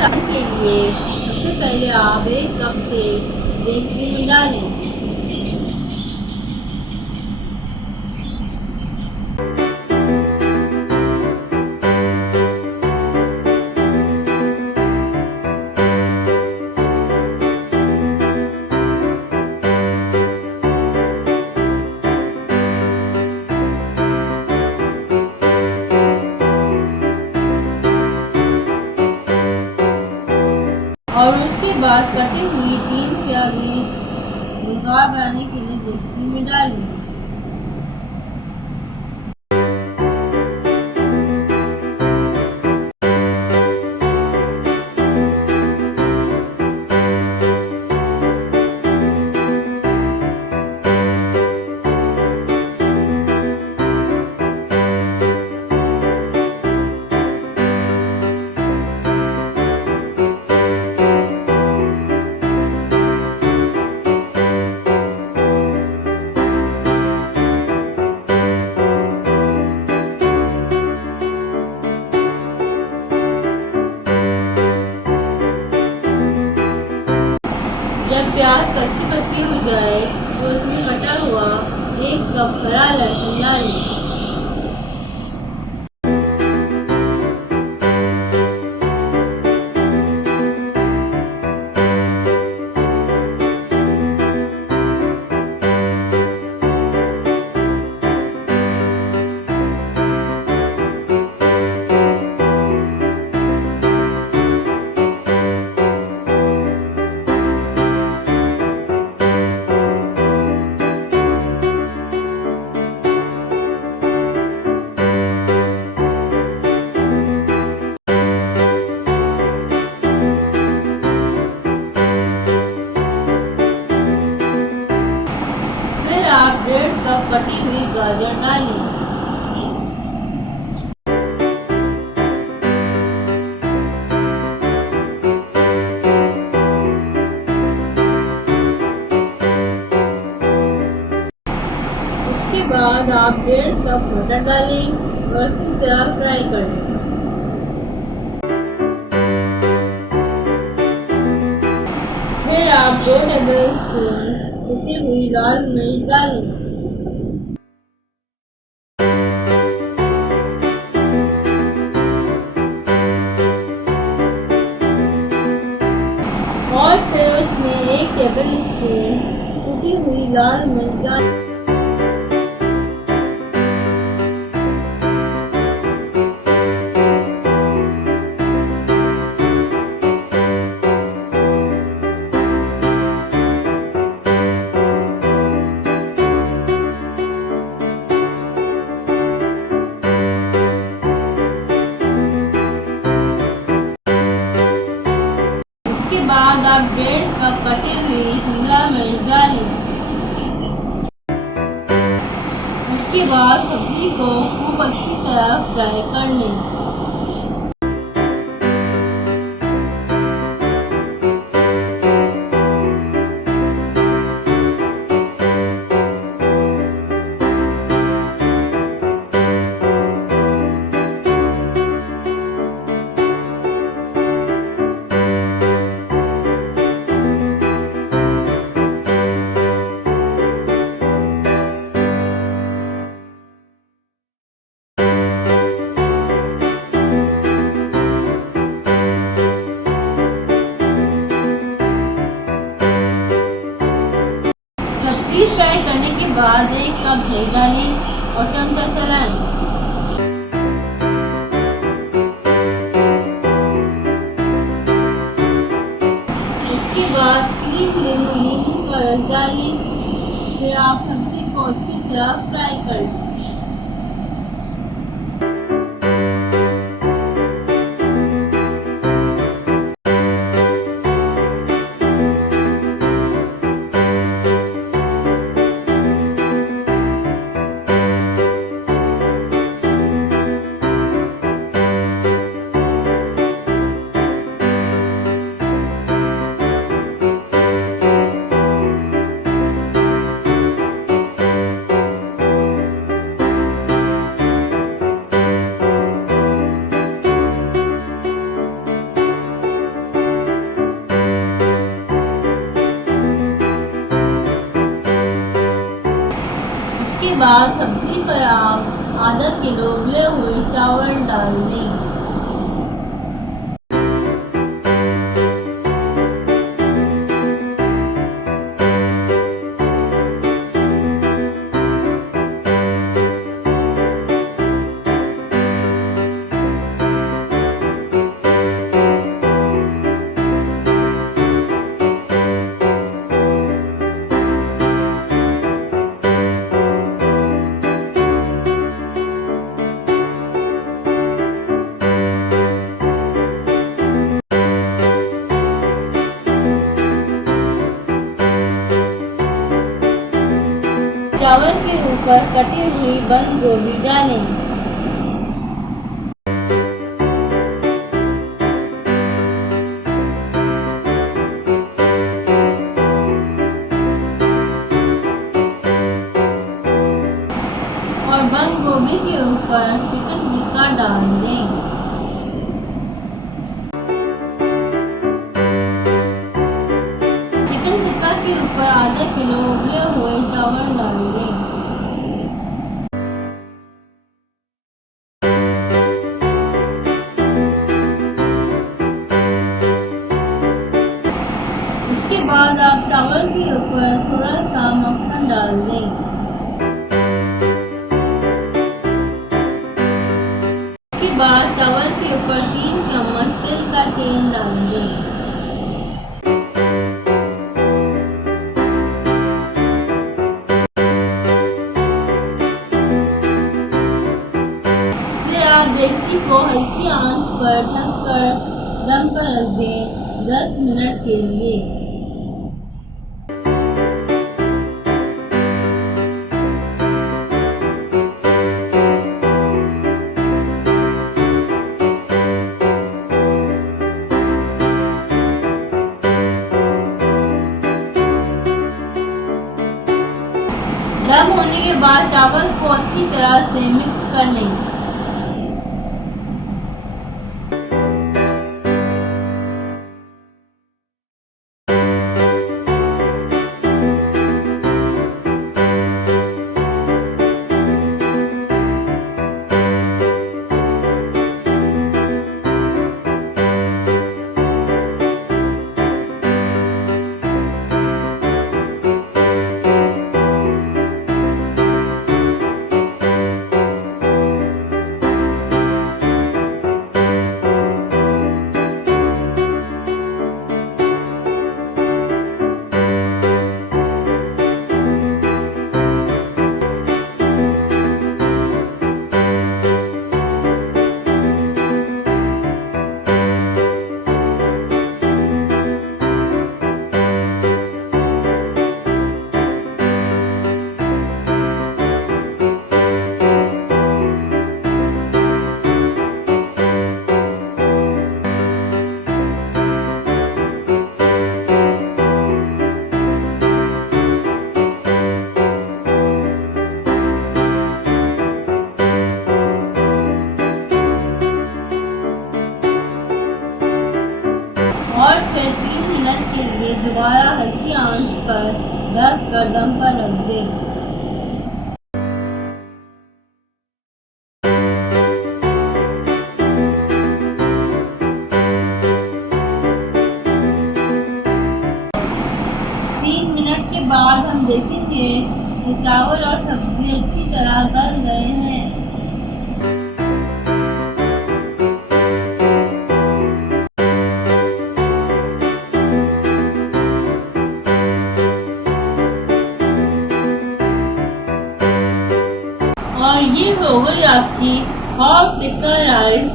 के लिए सबसे पहले आप 1 कप तेल एक पैन में डालें। और उसके बाद कटी हुई 3 प्याज़ें भुनका बनाने के लिए डेगची में डालें। जब प्याज कच्ची पक्की हो जाए तो उसमें कटा हुआ 1 कप हरा लहसुन डालें। आप 1.5 कप कटी हुई गाजर डालें। उसके बाद आप 1.5 कप मटर डालें और अच्छी तरह फ्राई कर लें। फिर आप 2 टेबलस्पून कुटी हुई लाल मिर्च डालें। और फिर उसमें 1 टेबलस्पून कुटी हुई लाल मिर्च डालें। उसके बाद आप 1.5 कप कटी हुई शिमला मिर्च डालें। उसके बाद सब्जी को खूब अच्छी तरह फ्राई कर लें। सब्जी फ्राई करने के बाद 1 कप दही डालें और चमचा चलाएं। इसके बाद 3 नींबू का रस डालें। फिर आप सब्जी को अच्छी तरह फ्राई कर लें। बाद सब्जी पर आप आधा किलो उबले हुए चावल डाल दें। चावल के ऊपर कटी हुई बंद गोभी डालें। और बंद गोभी के ऊपर चिकन टिक्का डाल दें। चिकन टिक्का के ऊपर आधा किलो उबले हुए चावल डाल दें। उसके बाद आप चावल के ऊपर थोड़ा सा मक्खन डाल दें। उसके बाद चावल के ऊपर 3 चम्मच तिल का तेल डाल दें। फिर आप डेगची को हल्की आंच पर ढककर दम पर रख दें 10 मिनट के लिए। दम होने के बाद चावल को अच्छी तरह से मिक्स कर लें। और फिर 3 मिनट के लिए दोबारा हल्की आंच पर ढक कर दम पर रख दें। के बाद हम देखेंगे कि चावल और सब्जी अच्छी तरह गल गए हैं। और ये हो गई आपकी हॉट टिक्का राइस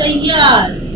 तैयार।